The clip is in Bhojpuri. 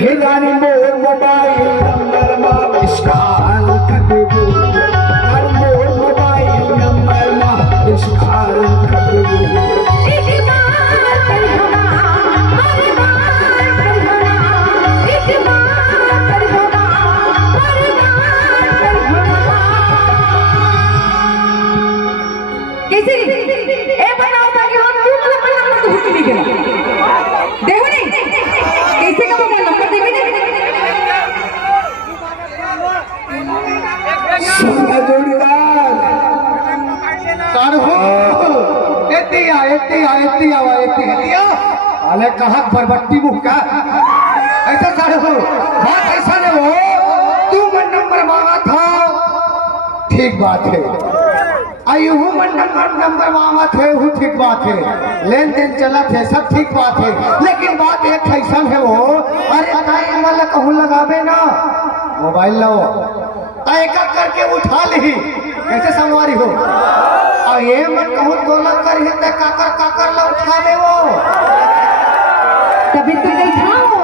हिरानी मोर मोबाइल नंबर मा मिसकाल कर देबो हर मोर मोबाइल नंबर मा मिसकाल कर देबो एक बार कर हवा हर बार कर हवा एक बार कर हवा हर बार कर हवा कैसे ए बनाओ ताकि हम तू मतलब पहला नंबर तो नहीं गेला देखो नहीं कैसे का नंबर देबे आयती अरे कहा बरबट्टी मुख का ऐसा सारे हो बात ऐसा नहीं हो तू मन नंबर मांगा था ठीक बात है आई हूँ मन नंबर मांगा थे हूँ ठीक बात है लेन देन चला थे सब ठीक बात है लेकिन बात एक ऐसा है वो अरे ताई अमल कहूँ लगावे ना मोबाइल लो तय करके उठा ली कैसे संगवारी हो और ये मन कहूँ दौलत कर काकर ला उठावे वो तभी तो नहीं था वो